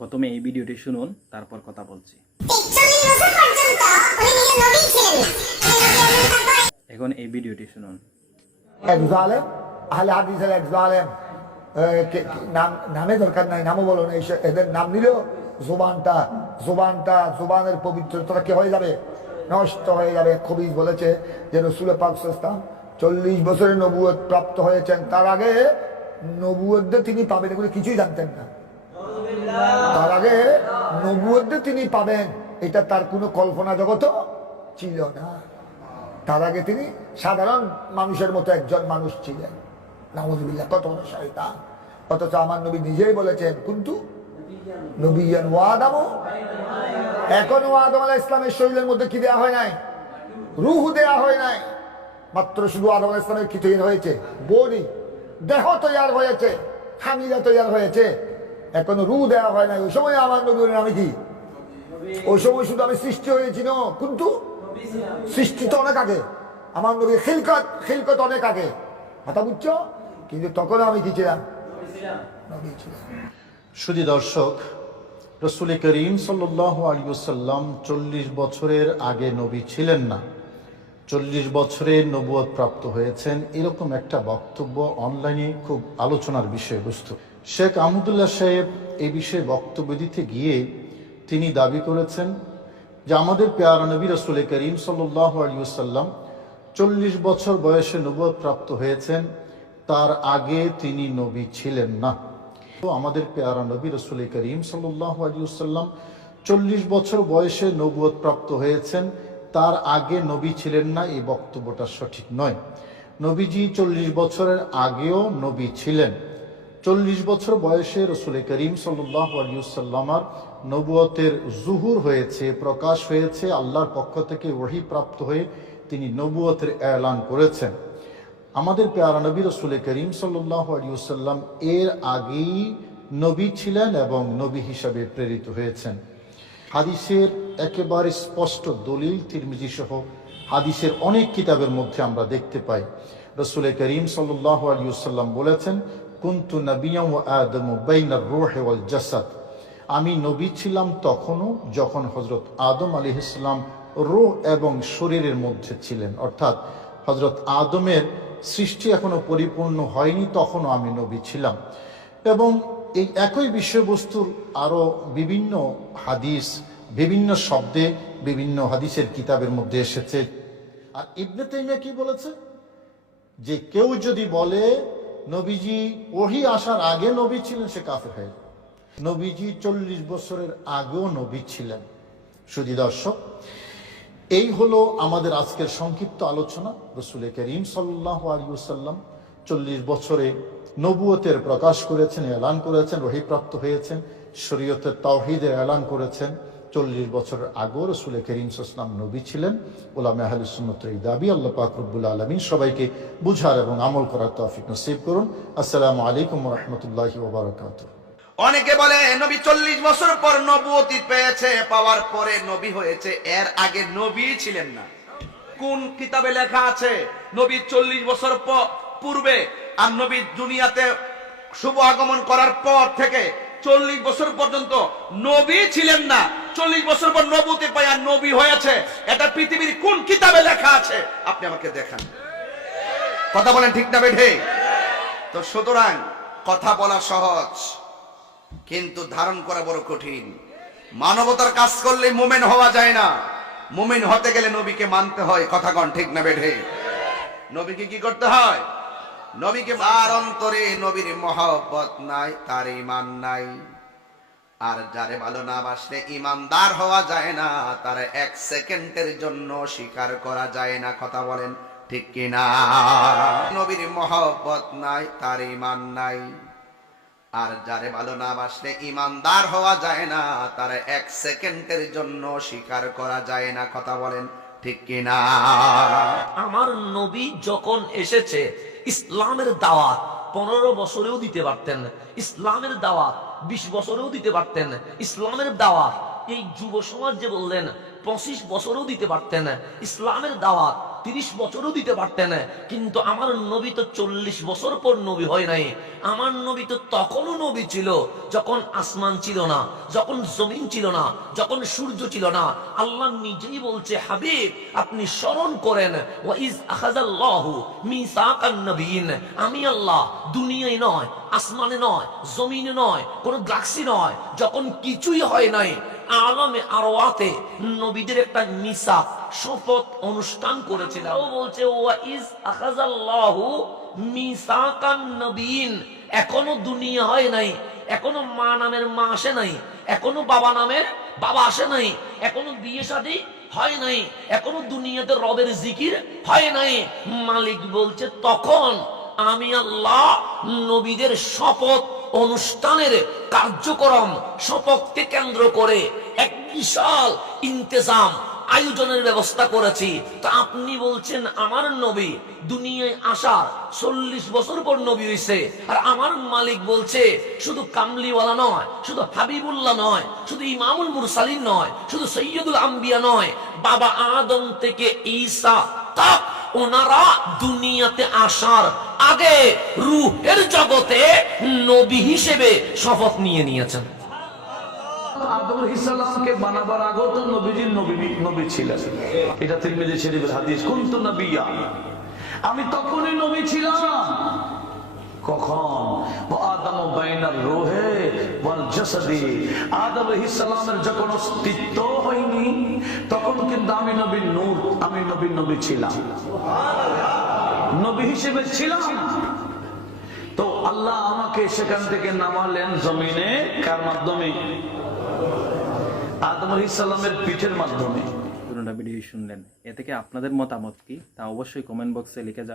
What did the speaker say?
প্রথমে এই ভিডিওটি শুনুন, তারপর কথা বলছি। এখন এই ভিডিওটি শুনুন। এক জালেম, আহলে হাদিসের এক জালেম, নামে দরকার নাই, নামও বলো না, এদের নাম নিলেও জোবানের পবিত্রতা কি হয়ে যাবে? নষ্ট হয়ে যাবে। খবিজ বলেছে যে রাসূল পাক সাল্লাল্লাহু আলাইহি ওয়াসাল্লাম 40 বছরের নবুয়ত প্রাপ্ত হয়েছেন, তার আগে নবুয়ত তিনি পাবেন এগুলো কিছুই জানতেন না। তার আগে নবুয়ত তিনি পাবেন এটা তার কোনো কল্পনা জগত ছিল না। তার আগে তিনি সাধারণ মানুষের মতো একজন মানুষ ছিলেন। নাউযুবিল্লাহ, কত বড় শয়তান! অথচ আমার নবী নিজেই বলেছেন কুনতু নবিয়্যান ওয়া আদামু। এখনো আদম আলাইহিস সালামের শরীরের মধ্যে কি দেয়া হয় নাই? রূহ দেয়া হয় নাই। মাত্র শুধু আদম আলাইহিস সালামের কি তৈরি হয়েছে? বডি, দেহ তৈরি হয়েছে, খামিরা তৈরি হয়েছে, এখনো রূহ দেয়া হয় নাই। ওই সময় আমার নবীর নামে কি? ওই সময় শুধু আমি সৃষ্টি হয়েছি না, কিন্তু সৃষ্টি তো অনেক আগে। আমার নবীর খিলকত অনেক আগে, কথা বুঝছো? কিন্তু তখন আমি কি ছিলাম? নবী ছিলাম। শুধু দর্শক, রাসূল করিম সাল্লাল্লাহু আলাইহি ওয়াসাল্লাম 40 বছরের আগে নবী ছিলেন না, 40 বছরে নবুয়ত প্রাপ্ত হয়েছেন, এরকম একটা বক্তব্য অনলাইনে খুব আলোচনার বিষয়বস্তু। শেখ আহমদুল্লাহ সাহেব এই বিষয়ে বক্তব্য দিতে গিয়ে তিনি দাবি করেছেন যে আমাদের পেয়ারা নবী রাসূল করিম সাল্লাল্লাহু আলাইহি ওয়াসাল্লাম 40 বছর বয়সে নবুয়ত প্রাপ্ত হয়েছেন, তার আগে তিনি নবী ছিলেন না। তো আমাদের পেয়ারা নবী রাসূল করিম সাল্লাল্লাহু আলাইহি ওয়াসাল্লাম 40 বছর বয়সে নবুয়ত প্রাপ্ত হয়েছেন, তার আগে নবী ছিলেন না, এই বক্তব্যটা সঠিক নয়। নবীজি 40 বছরের আগেও নবী ছিলেন। 40 বছর বয়সে রাসূল করিম সাল্লাল্লাহু আলাইহি ওয়াসাল্লামের নবুয়তের জুহুর হয়েছে, প্রকাশ হয়েছে, আল্লাহর পক্ষ থেকে ওহী প্রাপ্ত হয়ে তিনি নবুয়তের এলান করেছেন। আমাদের পেয়ারা নবী রাসূল করিম সাল্লাল্লাহু আলাইহি ওয়াসাল্লাম এর আগেই নবী ছিলেন এবং নবী হিসাবে প্রেরিত হয়েছেন। হাদিসের একেবারে স্পষ্ট দলিল তিরমিজি সহ হাদিসের অনেক কিতাবের মধ্যে আমরা দেখতে পাই। রাসূল করিম সাল্লাল্লাহু আলাইহি ওয়াসাল্লাম বলেছেন, কুনতু নাবিয়্যান ওয়া আদামু বাইনার রূহি ওয়াল জাসাদ। আমি নবী ছিলাম তখনও যখন হযরত আদম আলাইহিস সালাম রূহ এবং শরীরের মধ্যে ছিলেন, অর্থাৎ হযরত আদমের সৃষ্টি এখনো পরিপূর্ণ হয়নি, তখনও আমি নবী ছিলাম। এবং এই একই বিষয়বস্তুর আরো বিভিন্ন হাদিস বিভিন্ন শব্দে বিভিন্ন হাদিসের কিতাবের মধ্যে এসেছে। আর ইবনে তাইমিয়া কি বলেছে? যে কেউ যদি বলে নবীজি ওহী আসার আগে নবী ছিলেন, সে কাফের হয়ে যাবে। নবীজি 40 বছরের আগেও নবী ছিলেন। শুধু দর্শক, এই হলো আমাদের আজকের সংক্ষিপ্ত আলোচনা। রাসূল করিম সাল্লাল্লাহু আলাইহি ওয়াসাল্লাম 40 বছরে নবুয়তের প্রকাশ করেছেন, এলান করেছেন, ওহীপ্রাপ্ত হয়েছেন, শরীয়তের তাওহীদের এলান করেছেন। 40 বছরের আগেও রাসূল করিম সাল্লাল্লাহু আলাইহি ওয়াসাল্লাম নবী ছিলেন। উলামা আহলে সুন্নাতের এই দাবি। আল্লাহ পাক রব্বুল আলামিন সবাইকে বুঝার এবং আমল করার তৌফিক নসিব করুন। আসসালামু আলাইকুম ওয়া রাহমাতুল্লাহি ওয়া বারাকাতুহু। অনেকে বলে নবী 40 বছর পর নবুয়তি পেয়েছে, পাওয়ার পরে নবী হয়েছে, এর আগে নবী ছিলেন না। কোন কিতাবে লেখা আছে নবী 40 বছর পূর্বে আর নবী দুনিয়াতে শুভ আগমন করার পর থেকে 40 বছর পর্যন্ত নবী ছিলেন না, 40 বছর পর নবুয়তি পায় আর নবী হয়েছে? এটা পৃথিবীর কোন কিতাবে লেখা আছে? আপনি আমাকে দেখান। কথা বলেন ঠিক না বেঠে? তো সুতরাং কথা বলা সহজ, কিন্তু ধারণ করা বড় কঠিন। মানবতার কাজ করলে মুমিন হওয়া যায় না, মুমিন হতে গেলে নবীকে মানতে হয়। কথা কন ঠিক না বেঠে? নবীকে কি করতে হয়? নবীকে। যার অন্তরে নবীর মহব্বত নাই, তার ঈমান নাই। আর যারে ভালো না বাসলে ঈমানদার হওয়া যায় না, তার 1 সেকেন্ডের জন্য স্বীকার করা যায় না। কথা বলেন ঠিক কিনা? নবীর মহব্বত নাই, তার ঈমান নাই। আর যারে ভালো না বাসলে ঈমানদার হওয়া যায় না, তার 1 সেকেন্ডের জন্য স্বীকার করা যায় না। কথা বলেন ঠিক কিনা? আমার নবী যখন এসেছে, ইসলামের দাওয়াত 15 বছরেও দিতে পারতেন, ইসলামের দাওয়াত 20 বছরেও দিতে পারতেন, ইসলামের দাওয়াত এই যুব সমাজ যে বললেন 25 বছরেও দিতে পারতেন, ইসলামের দাওয়াত 30 বছরও দিতে পারতেন, কিন্তু আমার নবী তো 40 বছর পর নবী হয় নাই। আমার নবী তো তখনও নবী ছিল যখন আসমান ছিল না, যখন জমিন ছিল না, যখন সূর্য ছিল না। আল্লাহ নিজেই বলছে, হাবিব আপনি স্মরণ করেন, ওয়া ইজ আখাযাল্লাহু মিসাকান নবিয়িন, আমি আল্লাহ দুনিয়ায় নয়, আসমানে নয়, জমিনে নয়, কোন গ্যালাক্সি নয়, যখন কিছুই হয় নাই, আলমে আরওয়াতে নবীদের একটা মিসাক শপথ অনুষ্ঠান করেছিল। ও বলছে ওয়া ইজ আখাযাল্লাহু মিসাকান নবিয়িন, এখনো দুনিয়া হয় নাই, এখনো মা নামের মা আসে নাই, এখনো বাবা নামের বাবা আসে নাই, এখনো বিয়ে শাদী হয় নাই, এখনো দুনিয়াতে রবের জিকির হয় নাই। মালিক বলছে তখন আমি আল্লাহ নবীদের শপথ অনুষ্ঠানের কার্যক্রম শপথকে কেন্দ্র করে এক বিশাল ইন্তেজাম আয়োজনের ব্যবস্থা করেছি। তা আপনি বলছেন আমার নবী দুনিয়ায় আসার 40 বছর পর নবী হইছে, আর আমার মালিক বলছে শুধু কামলিওয়ালা নয়, শুধু হাবিবুল্লাহ নয়, শুধু ইমামুল মুরসালিন নয়, শুধু সৈয়দুল আম্বিয়া নয়, বাবা আদম থেকে ঈসা তাক ওনারা দুনিয়াতে আসার আগে রূহের জগতে নবী হিসেবে শপথ নিয়ে নিয়েছেন। আদম আলাইহিস সালামকে বানাবার আগেও তো নবীজির নবী ছিলেন। এটা তিরমিজি শরীফের হাদিস, কুনতু নবিয়্যা, আমি তখনই নবী ছিলাম। কখন? আদম বাইনার রূহে ওয়াল জাসাদি, আদম আলাইহিস সালামের যখন অস্তিত্ব হয়নি তখন কিন্তু আমি নবীর নূর, আমি নবী ছিলাম, নবী হিসেবে ছিলাম। তো আল্লাহ আমাকে সেখান থেকে নামালেন জমিনে, কার মাধ্যমে? আদম আলাইহিস সালামের পিঠের মাধ্যমে। পুরোটা ভিডিও শুনলেন, এ থেকে আপনাদের মতামত কি তা অবশ্যই কমেন্ট বক্সে লিখে যাবেন।